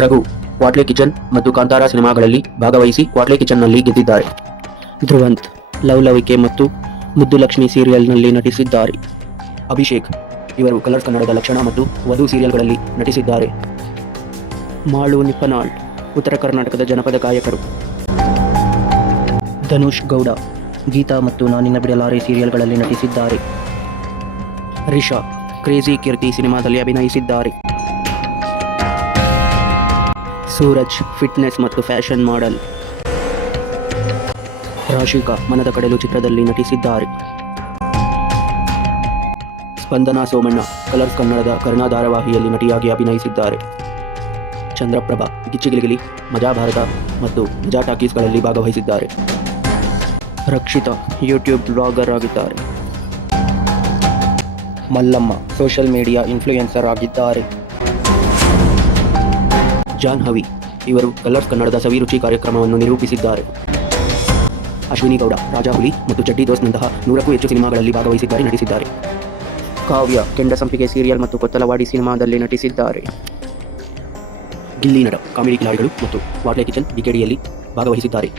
Raghu ಕ್ವಾಟ್ಲೆ kitchen ಮತ್ತು ಕಾಂತಾರ ಸಿನಿಮಾಗಳಲ್ಲಿ ಭಾಗವಹಿಸಿ ಕ್ವಾಟ್ಲೆ ಕಿಚನ್ನಲ್ಲಿ ಗೆದ್ದಿದ್ದಾರೆ. ಧ್ರುವಂತ್ ಲವಲವಿಕೆ ಮತ್ತು ಮುದ್ದುಲಕ್ಷ್ಮಿ ಸೀರಿಯಲ್ನಲ್ಲಿ ನಟಿಸಿದ್ದಾರೆ. ಅಭಿಷೇಕ್ ಇವರು ಕಲರ್ಸ್ ಕನ್ನಡದ ಲಕ್ಷಣ ಮತ್ತು ವಧು ಸೀರಿಯಲ್ಗಳಲ್ಲಿ ನಟಿಸಿದ್ದಾರೆ. ಮಾಳು ನಿಪ್ಪನಾಳ್ ಉತ್ತರ ಕರ್ನಾಟಕದ ಜನಪದ ಗಾಯಕರು. ಧನುಷ್ ಗೌಡ ಗೀತಾ ಮತ್ತು ನಾನಿನ್ನ ಬಿಡಲಾರೆ ಸೀರಿಯಲ್ಗಳಲ್ಲಿ ನಟಿಸಿದ್ದಾರೆ. ರಿಷಾ ಕ್ರೇಜಿ ಕೀರ್ತಿ ಸಿನಿಮಾದಲ್ಲಿ ಅಭಿನಯಿಸಿದ್ದಾರೆ. ಸೂರಜ್ ಫಿಟ್ನೆಸ್ ಮತ್ತು ಫ್ಯಾಷನ್ ಮಾಡೆಲ್. ರಾಶಿಕಾ ಮನದ ಕಡಲು ಚಿತ್ರದಲ್ಲಿ ನಟಿಸಿದ್ದಾರೆ. ಸ್ಪಂದನಾ ಸೋಮಣ್ಣ ಕಲರ್ಸ್ ಕನ್ನಡದ ಕರ್ಣ ಧಾರಾವಾಹಿಯಲ್ಲಿ ನಟಿಯಾಗಿ ಅಭಿನಯಿಸಿದ್ದಾರೆ. ಚಂದ್ರಪ್ರಭಾ ಗಿಚ್ಚಿಗಿಲಿಗಿಲಿ, ಮಜಾ ಭಾರತ ಮತ್ತು ಮಜಾ ಟಾಕೀಸ್ಗಳಲ್ಲಿ ಭಾಗವಹಿಸಿದ್ದಾರೆ. ರಕ್ಷಿತಾ ಯೂಟ್ಯೂಬ್ ಬ್ಲಾಗರ್ ಆಗಿದ್ದಾರೆ. ಮಲ್ಲಮ್ಮ ಸೋಷಿಯಲ್ ಮೀಡಿಯಾ ಇನ್ಫ್ಲೂಯೆನ್ಸರ್ ಆಗಿದ್ದಾರೆ. ಜಾಹ್ನವಿ ಇವರು ಕಲರ್ಸ್ ಕನ್ನಡದ ಸವಿರುಚಿ ಕಾರ್ಯಕ್ರಮವನ್ನು ನಿರೂಪಿಸಿದ್ದಾರೆ. ಅಶ್ವಿನಿ ಗೌಡ ರಾಜಾಹುಲಿ ಮತ್ತು ಚಡ್ಡಿ ದೋಸ್ತ್ನಂತಹ 100ಕ್ಕೂ ಹೆಚ್ಚು ಸಿನಿಮಾಗಳಲ್ಲಿ ಭಾಗವಹಿಸಿದ್ದಾರೆ, ನಟಿಸಿದ್ದಾರೆ. ಕಾವ್ಯ ಕೆಂಡಸಂಪಿಗೆ ಸೀರಿಯಲ್ ಮತ್ತು ಕೊತ್ತಲವಾಡಿ ಸಿನಿಮಾದಲ್ಲಿ ನಟಿಸಿದ್ದಾರೆ. ಗಿಲ್ಲಿ ನಟ ಕಾಮಿಡಿ ಕಿಲಾಡಿಗಳು ಮತ್ತು ಕ್ವಾಟ್ಲೆ ಕಿಚನ್ ಡಿಕೆಡಿಯಲ್ಲಿ ಭಾಗವಹಿಸಿದ್ದಾರೆ.